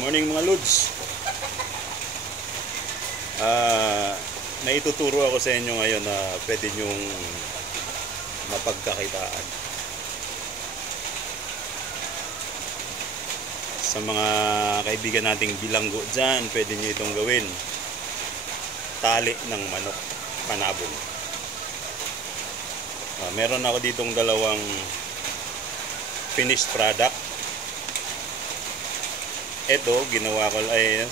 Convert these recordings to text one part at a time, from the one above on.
Morning mga Lods. May ituturo ako sa inyo ngayon na pwede nyong mapagkakitaan. Sa mga kaibigan nating bilanggo dyan, pwede nyo itong gawin. Tali ng manok, panabong. Meron ako ditong dalawang finished product. Ito, ginawa ko ay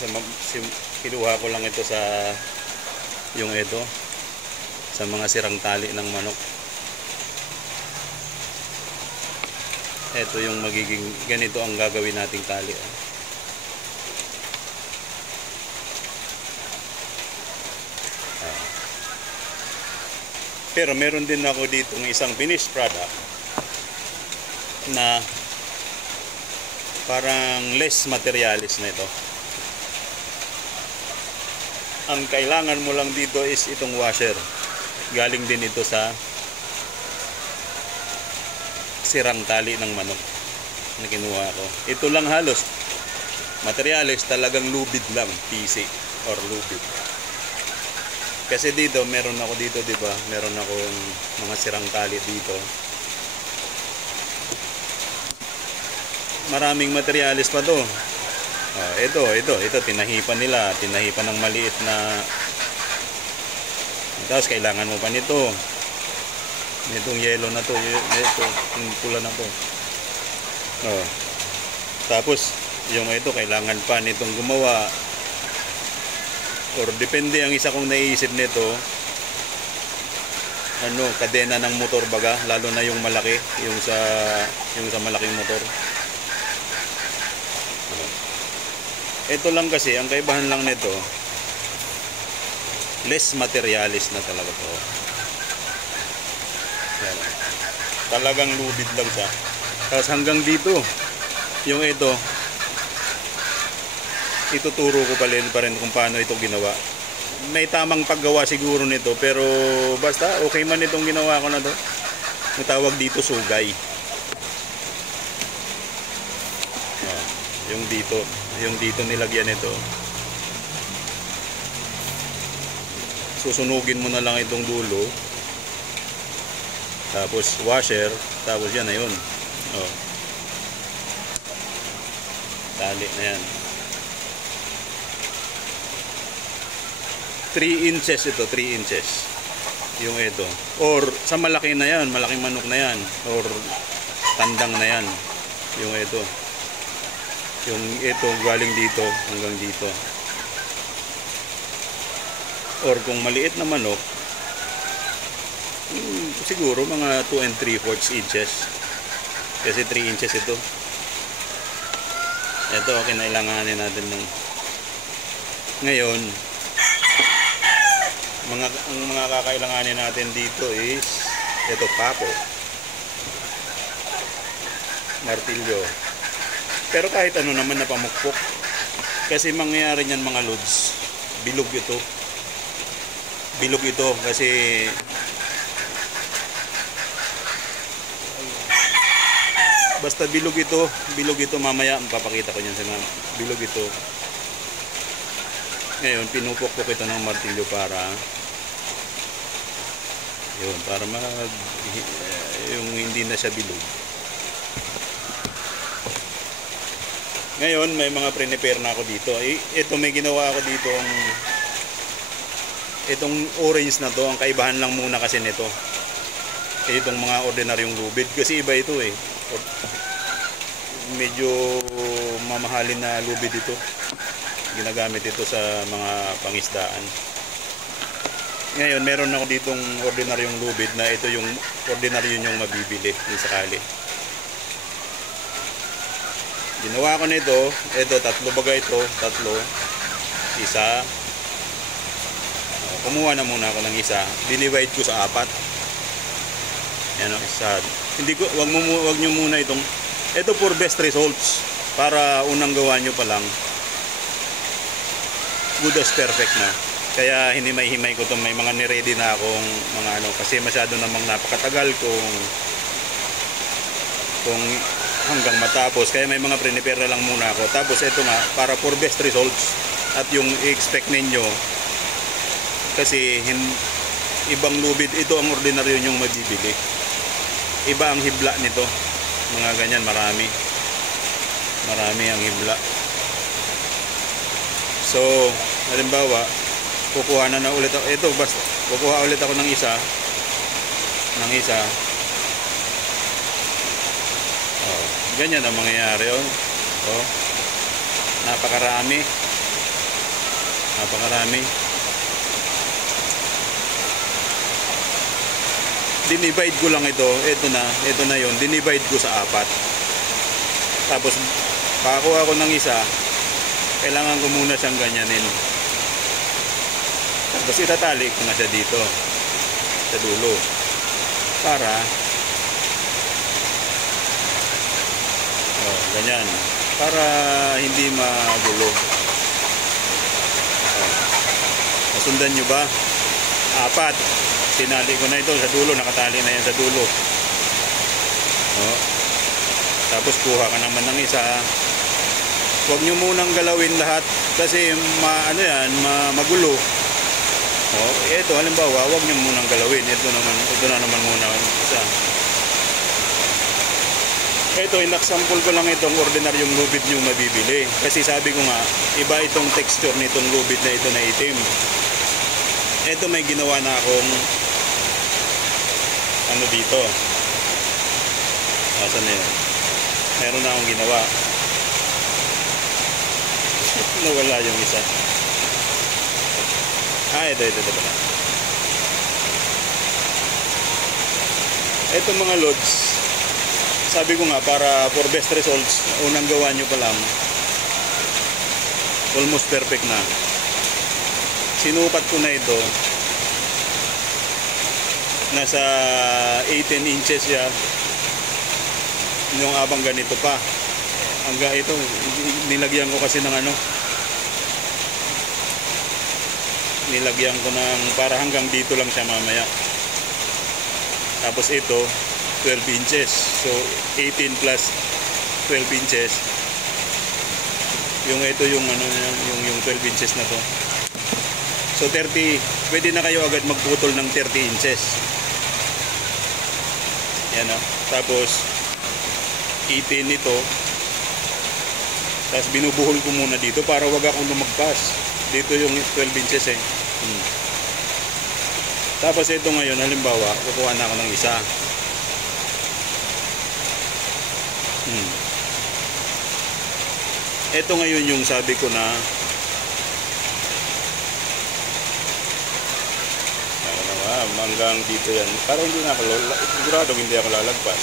kinuha ko lang ito sa yung ito sa mga sirang tali ng manok. Ito yung magiging ganito ang gagawin nating tali. Pero meron din ako dito ng isang finished product na parang less materialis na ito. Ang kailangan mo lang dito is itong washer. Galing din ito sa sirang tali ng manok na kinuha ko. Ito lang halos. Materialis talagang lubid lang, PC or lubid. Kasi dito meron ako dito, 'di ba? Meron akong mga sirang tali dito. Maraming materialis pa to. Ito tinahipan nila, tinahipan ng maliit na. Tapos kailangan mo pa nito. Itong yellow na to, ito, yung pula na to. Tapos yung ito kailangan pa nitong gumawa. Or depende, ang isa kong naiisip nito, kadena ng motor baga, lalo na yung malaki, yung sa malaking motor. Ito lang kasi, ang kaibahan lang nito, less materialis na talaga to. Yan. Talagang lubid lang siya. Tapos hanggang dito, yung ito, ituturo ko pa rin kung paano ito ginawa. May tamang paggawa siguro nito, pero basta okay man itong ginawa ko na to. Ang tawag dito sugay. Yung dito nilagyan ito. Susunugin mo na lang itong dulo. Tapos washer, tapos yan na yun. Tali na yan. 3 inches ito, 3 inches. Yung ito. Or sa malaki na yan, malaking manok na yan. Or tandang na yan. Yung ito. Yung ito galing dito hanggang dito. Or kung maliit na manok, siguro mga 2 3/4 inches. Kasi 3 inches ito. Ito kinailanganin natin ng ngayon. Ang mga kakailanganin natin dito is ito, pako, martilyo. Pero kahit ano naman na pamukpok. Kasi mangyayari niyan mga lods, bilog ito. Bilog ito kasi basta bilog ito mamaya mapapakita ko niyan sa mga bilog ito. Ngayon pinupukpok ito ng martilyo para yung hindi na siya bilog. Ngayon may mga prepare na ako dito. Ito may ginawa ako dito itong orange na to. Ang kaibahan lang muna kasi nito itong mga ordinaryong lubid, kasi iba ito medyo mamahalin na lubid ito. Ginagamit ito sa mga pangisdaan. Ngayon meron ako ditong ordinaryong lubid na ito yung ordinaryo nyong mabibili kung sakali. Ginawa ko nito, ito tatlo baga ito, tatlo, isa. Kumuha na muna ako ng isa, dinivide ko sa 4. Yan isa. Wag nyo muna itong ito for best results, para unang gawa nyo pa lang good as perfect na. Kaya hinimay-himay ko to, may mga ni-ready na akong mga kasi masyado namang napakatagal kung hanggang matapos. Kaya may mga prepare lang muna ako. Tapos ito nga, para for best results at yung i-expect ninyo, kasi ibang lubid, ito ang ordinaryo yung mabibili. Iba ang hibla nito. Mga ganyan, marami ang hibla. So, halimbawa, kukuha na ulit ako. Ito, basta kukuha ulit ako ng isa. Oh, ganyan ang mangyayari. Oh, napakarami. Dinivide ko lang ito. Ito na yun. Dinivide ko sa 4. Tapos, pakakuha ko ng isa, kailangan ko muna siyang ganyanin. Tapos itatali ko na siya dito sa dulo para ganyan, para hindi magulo. Nasundan nyo ba? 4. Tinali ko na ito sa dulo, nakatali na yan sa dulo. Tapos kuha ka naman ng isa. Huwag nyo munang galawin lahat kasi magulo. Ito halimbawa, huwag nyo munang galawin. Ito na naman muna isa. Ito, inaksample ko lang itong ordinaryong lubid nyo mabibili. Kasi sabi ko nga, iba itong texture nitong lubid na ito na itim. Ito may ginawa na akong dito. Asan na yun? Meron na akong ginawa. Nawala yung isa. Ito pala. Ito mga loads, sabi ko nga, para for best results, unang gawa nyo pa lang, almost perfect na. Sinukat ko na ito. Nasa 18 inches siya. Yung abang ganito pa. Hanggang ito, nilagyan ko kasi ng nilagyan ko ng para hanggang dito lang siya mamaya. Tapos ito 12 inches, so 18 plus 12 inches. Yung ito yung yung 12 inches na to, so 30. Pwede na kayo agad magputol ng 30 inches. Yan tapos 18 nito. Tapos binubuhol ko muna dito para wag akong lumagpas. Dito yung 12 inches Tapos ito ngayon, halimbawa, kukuha na ako ng isa. Ito ngayon yung sabi ko na hanggang dito yan. Para hindi na ako, siguradong hindi ako lalagpas.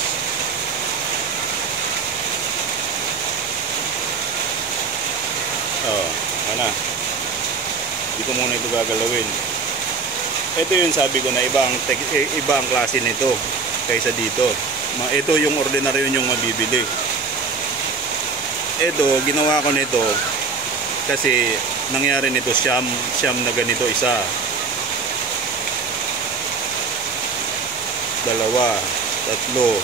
Hindi ko muna ito gagalawin. Ito yung sabi ko na iba ang klase nito kaysa dito. Ito yung ordinaryo yung mabibili. Ito, ginawa ko nito kasi nangyari nito siyam na ganito, isa, dalawa, tatlo,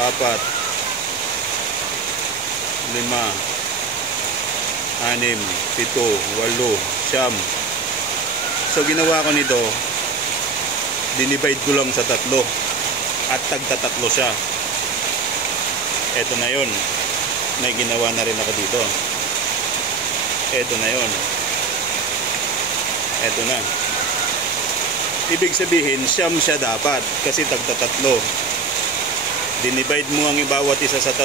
apat, lima, 6, 7, 8, siyam. So ginawa ko nito, dinivide ko lang sa 3 at tagta-3 siya. Ito na yon, may ginawa na rin ako dito. Ito na yon, ito na. Ibig sabihin siyam siya dapat kasi tagta-3. Dinivide mo ang bawat isa sa 3.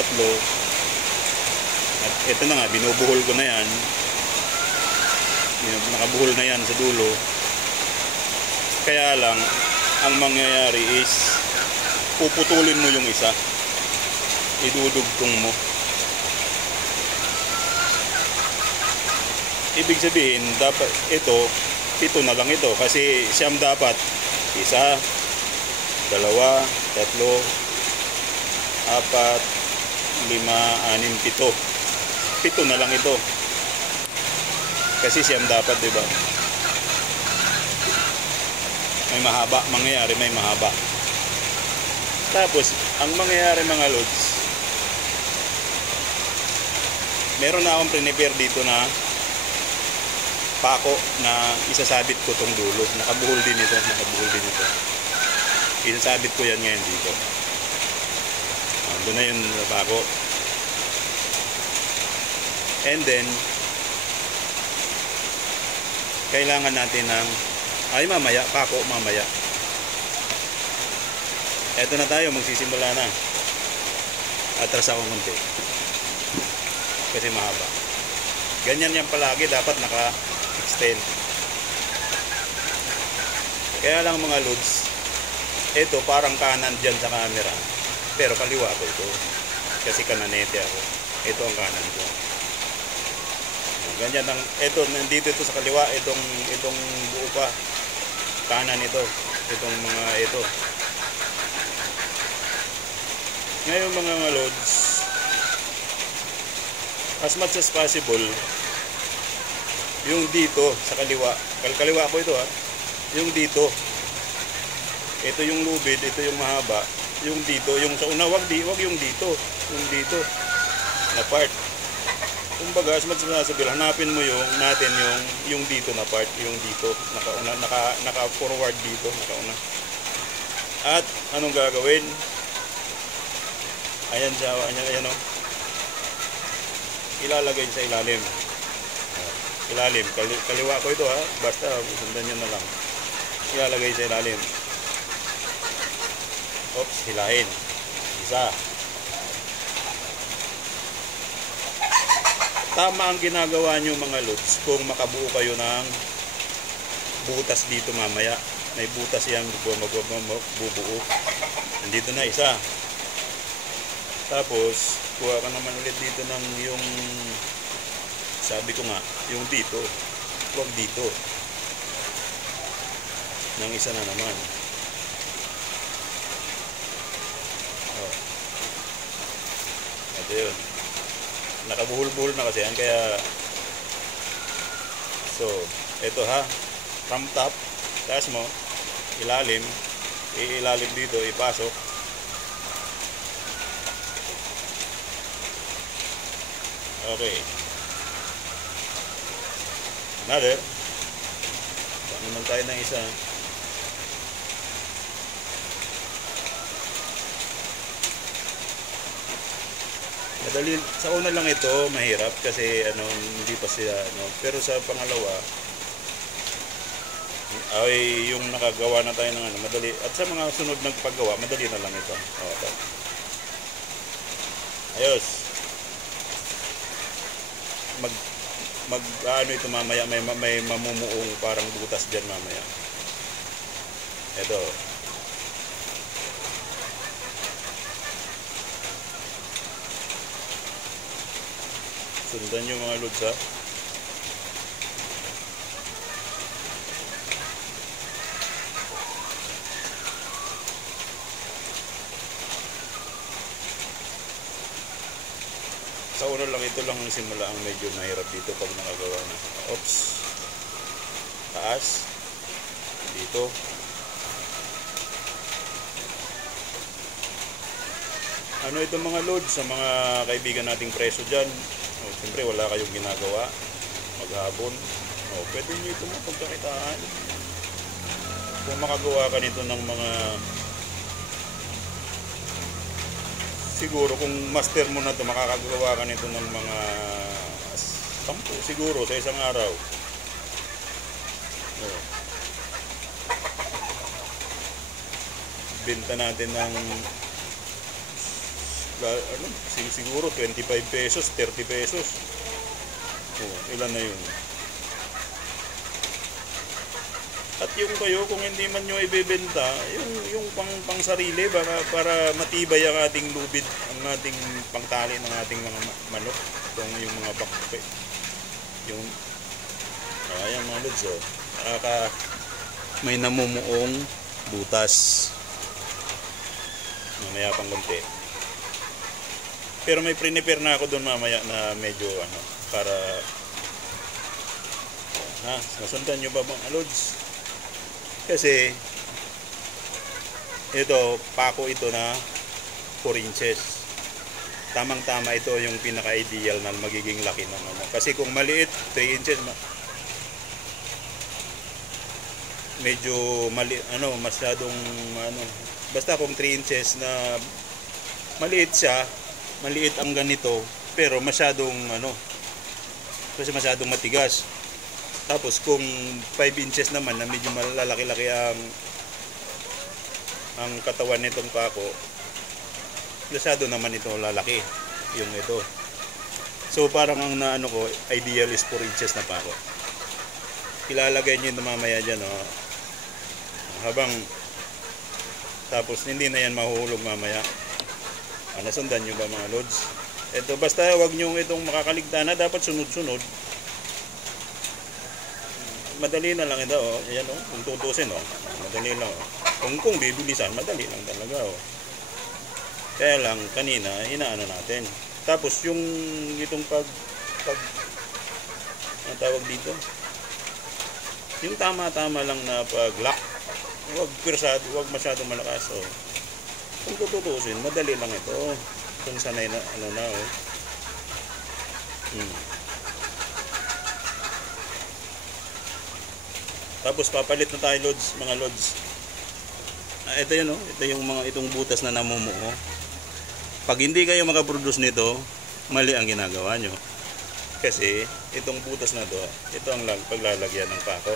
At ito na nga, binubuhol ko na yan. Nakabuhol na yan sa dulo. Kaya lang, ang mangyayari is puputulin mo yung isa, idudugtong mo. Ibig sabihin, dapat ito, 7 na lang ito kasi siyam dapat. 1, 2, 3, 4, 5, 6, 7. 7 na lang ito kasi siyam dapat, di ba? May mahaba mangyayari, may mahaba. Tapos ang mangyayari mga lods, meron na akong prepare dito na pako na isasabit ko tong dulo. Nakabuhol din ito. Isasabit ko yan ngayon dito. Doon na yung pako. And then, kailangan natin ng pako mamaya. Eto na tayo, magsisimula na. Atras ako konti. Kasi mahaba. Ganyan yan palagi, dapat naka-extend. Kaya lang mga lods, ito parang kanan dyan sa camera. Pero kaliwa ko ito. Kasi kananete ako. Ito ang kanan ko. Ganyan ang, nandito ito sa kaliwa, itong buo pa. Kanan ito. Itong mga ito. Ngayon mga lods, as much as possible, yung dito sa kaliwa, kaliwa ko ito yung dito, ito yung lubid, ito yung mahaba, yung dito, yung sa una, wag yung dito na part. Kumbaga, as much as possible, hanapin mo yung dito na part, yung dito, naka forward dito, nakauna. At anong gagawin? Ayan o. Ilalagay sa ilalim. Kaliwa ko ito basta sundan nyo na lang. Ilalagay sa ilalim. Oops, hilahin. Isa. Tama ang ginagawa nyo mga lods kung makabuo kayo ng butas dito mamaya. May butas yan magbubuo. Nandito na isa. Tapos, kuha ka naman ulit dito ng yung, sabi ko nga, yung dito. Huwag dito. Nang isa na naman. Ito yun. Nakabuhol-buhol na kasi yan, kaya, so, ito from top, taas mo, ilalim dito, ipasok. Okay. Another. Saan naman tayo ng isa? Madali. Sa una lang ito, mahirap kasi hindi pa siya pero sa pangalawa ay yung nakagawa na tayo ng madali. At sa mga sunod ng paggawa, madali na lang ito. Okay. Ayos. Ito mamaya may mamumuong parang butas diyan mamaya. Ito. Sundan yung mga lods Sa una lang, ito lang ang simula ang medyo mahirap dito pag nakagawa na. Oops. Taas. Dito. Itong mga loads sa mga kaibigan nating preso dyan. Siyempre wala kayong ginagawa. Maghapon. Pwede nyo ito mapagkakitaan. Kung makagawa ka nito ng mga siguro kung master mo na ito, makakagawa ka nito ng mga 10 siguro sa isang araw. Benta natin ng siguro 25 pesos, 30 pesos. Ilan na yun? At yung kayo, kung hindi man nyo ibebenta, yung pang sarili, para matibay ang ating lubid, ang ating pangtali ng ating mga manok. Itong yung mga bakpe. Ayan mga lods, may namumuong butas. Mamaya pang konti. Pero may prepare na ako doon mamaya na medyo para nasundan nyo ba mga lods? Kasi ito, pako ito na 4 inches. tamang-tama ito yung pinaka-ideal na magiging laki ng ano. Kasi kung maliit, 3 inches, medyo mali, ano, masyadong ano, basta kung 3 inches na maliit siya, maliit ang ganito, pero masyadong ano, kasi masyadong matigas. Tapos kung 5 inches naman na medyo malalaki-laki ang katawan nitong pako, masyado naman ito lalaki yung ito. So parang ang naano ko, ideal is 4 inches na pako. Ilalagay nyo ito mamaya dyan, oh. Habang tapos hindi na yan mahuhulog mamaya. Nasundan nyo ba mga lods? Ito, basta wag nyo itong makakaligtana, dapat sunod-sunod. Madali na lang ito, oh. Ayan, oh. Kung tutusin, oh. Madali lang, oh. Kung bibilisan, madali lang talaga, oh. Kaya lang kanina inaano natin. Tapos yung itong pag ang tawag dito, yung tama-tama lang na pag-lock, wag masyadong malakas, oh. Kung tututusin, madali lang ito. Kung sanay na ano na, oh. Tapos papalit na tayo, lods, mga lods. Ito yun, oh. Ito yung itong butas na namumuo. Pag hindi kayo makaproduce nito, mali ang ginagawa nyo. Kasi itong butas na to, ito ang paglalagyan ng pako.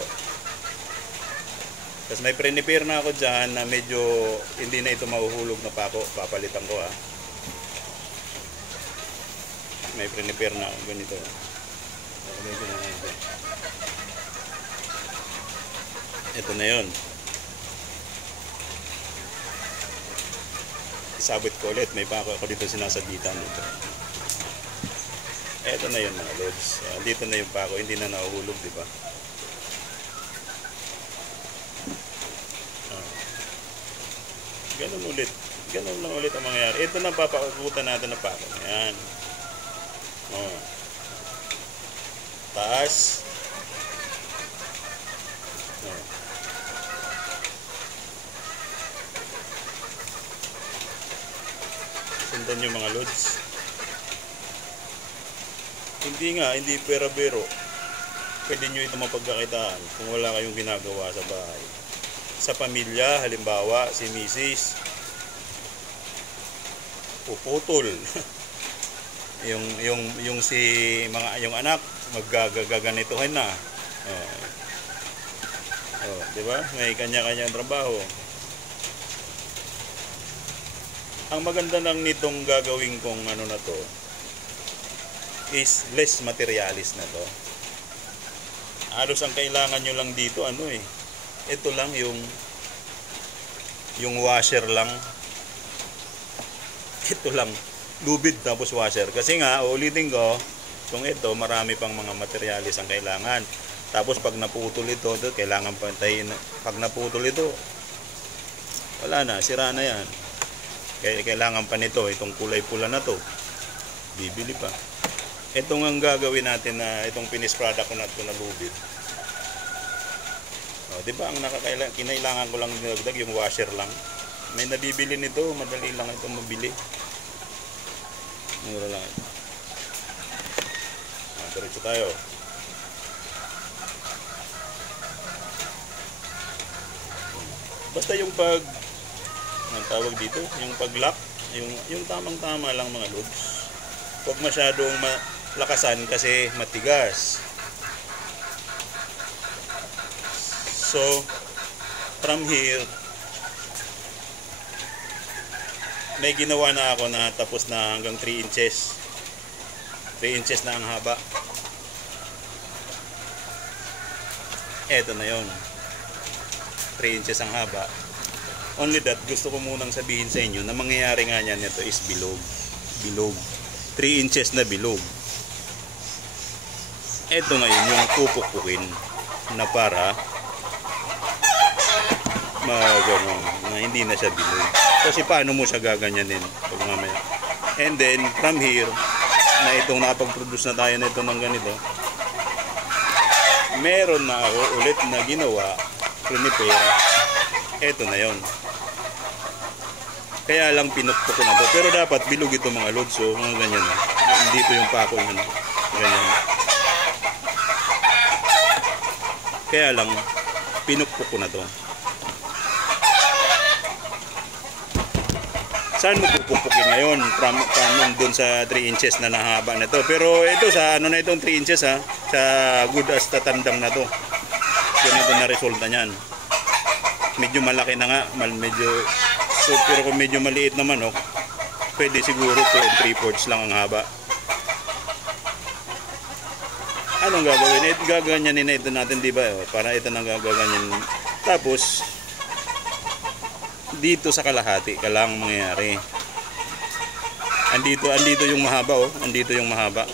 Tapos may prepare na ako dyan na medyo hindi na ito mahuhulog na pako. Papalitan ko, ha. May prepare na ako ganito. Ito na yun. Isabit ko ulit, may pako ako dito sinasabitan nito. Eto na yun mga lods. Dito na yung pako, hindi na nahuhulog, di ba? Ganun ulit. Ganun lang ulit ang mangyayari. Ito na papakutan natin ng pako. Ayan. Oh. Taas. Oh. Sundan nyo mga lods. Hindi pera-bero. Pwede nyo ito mapagkakitaan kung wala kayong ginagawa sa bahay. Sa pamilya, halimbawa, si Mrs. puputol. yung anak, maggaganituhin na. Di ba? May kanya-kanyang trabaho. Ang maganda lang nitong gagawin kong ano na to is less materialis na to. Halos ang kailangan nyo lang dito ito lang yung washer lang. Ito lang, lubid tapos washer. Kasi nga, ulitin ko, kung ito, marami pang mga materialis ang kailangan. Tapos pag naputol ito, kailangan pantayin. Pag naputol ito, wala na, sira na yan. Kailangan pa nito, itong kulay pula na to, bibili pa. Itong ang gagawin natin na itong finished product ko na ito na lubid. Di ba ang kinailangan ko lang dinagdag yung washer lang. May nabibili nito, madali lang ito mabili. Mura lang ito. Diretso tayo. Basta yung ang tawag dito, yung pag-lock, yung tamang-tama lang mga lods. Huwag masyadong lakasan kasi matigas. So, from here, may ginawa na ako na tapos na hanggang 3 inches. 3 inches na ang haba. Eto na yon. 3 inches ang haba. Only that, gusto ko munang sabihin sa inyo na mangyayari nga niyan nito is bilog. Bilog. 3 inches na bilog. Ito ngayon yung pupukpukin na para na hindi na siya bilog. Kasi paano mo siya gaganyanin pag mamaya. And then, from here, na itong nakapag-produce na tayo na ito ng ganito, meron na ako ulit na ginawa, prepare. Ito na yon. Kaya lang pinukpok ko na to. Pero dapat bilog ito mga lods. So mga ganyan na. Dito yung pako yun. Ganyan. Kaya lang pinukpok ko na to. Saan mo pupupukin ngayon? From doon sa 3 inches na nahaba na to. Pero ito sa ano na itong 3 inches ha. Sa good as tatandang na to. Ganito na resulta niyan. Medyo malaki na nga. Medyo, so, pero kung medyo maliit na manok, pwede siguro 2 3/4 lang ang haba. Anong gagawin? Gaganyanin na ito natin, di ba? Para ito nang gaganyan. Tapos, dito sa kalahati ka lang mangyayari. Andito yung mahaba, oh. Andito yung mahaba.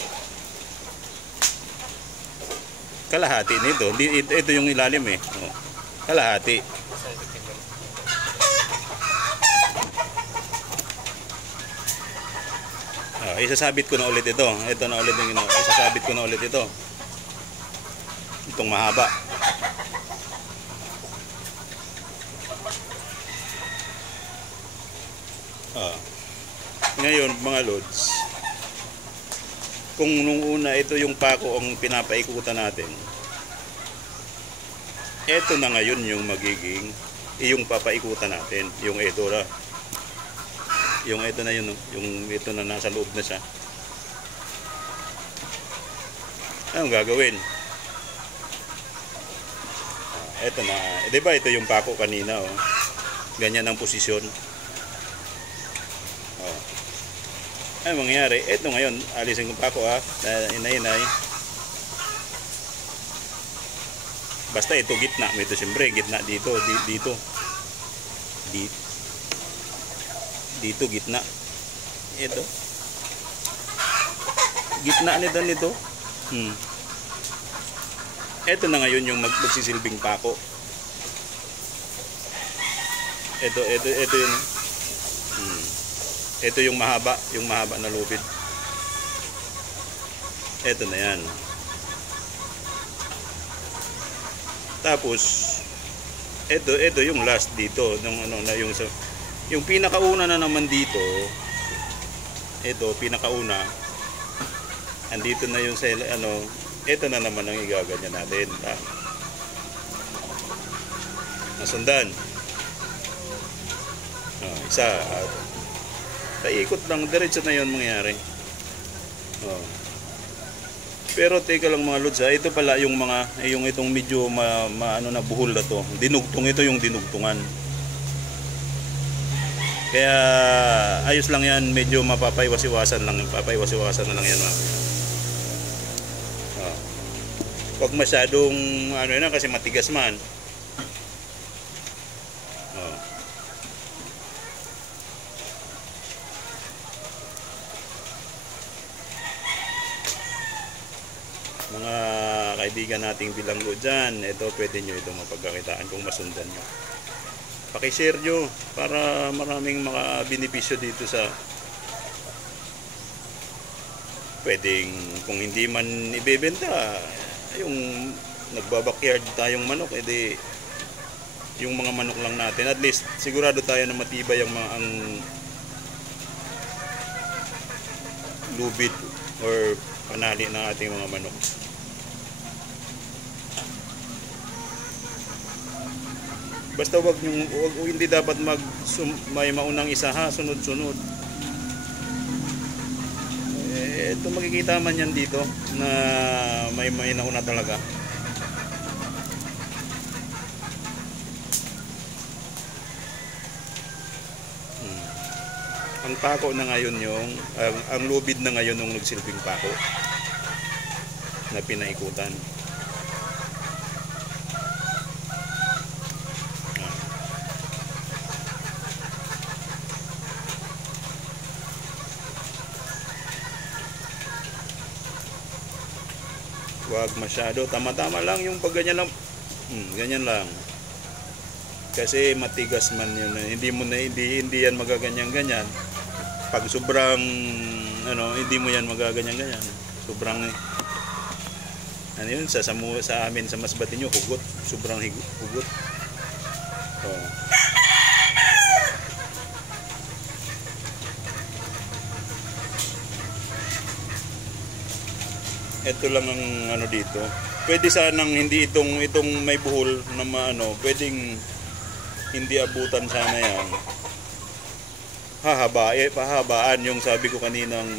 Kalahati nito. Ito yung ilalim eh. Oh. Kalahati. Isasabit ko na ulit ito. Ito na ulit yung isasabit ko na ulit ito. Itong mahaba. Ngayon mga lods, kung nung una ito yung pako ang pinapaikutan natin, ito na ngayon yung magiging yung papaikutan natin, yung ito na. Yung ito na yun, yung ito na nasa loob na siya. Anong gagawin? Ito na, di ba ito yung pako kanina, oh. Ganyan ang posisyon. Oh. Ano mangyayari? Ito ngayon, alisin ko pako ha, inay. Basta ito gitna, ito siyempre gitna dito, dito gitna. Ito. Gitna nito. Ito na ngayon yung magsisilbing pako. Ito yun. Ito yung mahaba na lubid. Ito na yan. Tapos ito yung last dito nung ano na yung pinakauna na naman dito. Ito pinakauna. Andito na yung ano, ito na naman ang igaganyan natin. Nasundan. Isa at paikot lang, diretso na yun mangyayari. Pero teka lang mga lods, ito pala yung mga yung itong medyo ano na buhol na to. Dinugtong, ito yung dinugtungan. Kaya ayos lang yan, medyo mapapaiwas-iwasan lang, papaiwas-iwasan na lang yan. Huwag masyadong ano na kasi matigas man. Mga kaibigan nating bilanggo dyan, ito pwede nyo ito mapagkakitaan kung masundan nyo. Pakishare nyo para maraming makabenepisyo dito sa pwedeng kung hindi man ibebenta, yung nagbabakyard tayong manok, edi yung mga manok lang natin, at least sigurado tayo na matibay ang lubid or panali ng ating mga manok. Basta wag hindi dapat may maunang isa ha, sunod-sunod. Ito makikita man yan dito na may nauna talaga. Ang pako na ngayon yung ang lubid na ngayon yung nagsilbing pako na pinaikutan. Wag masyado, tama-tama lang yung pag ganyan lang. Ganyan lang. Kasi matigas man yun. Hindi yan magaganyan-ganyan. Pag sobrang ano, hindi mo yan magaganyan-ganyan. Sobrang ano yun, sa amin sa Masbate nyo, hugot. Sobrang hugot. Ito lang ang ano dito. Pwede sanang hindi itong may buhol na pwedeng hindi abutan sana yan. Pahabaan yung sabi ko kaninang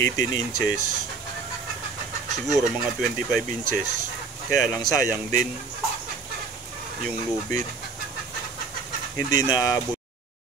18 inches. Siguro mga 25 inches. Kaya lang sayang din yung lubid. Hindi na aabot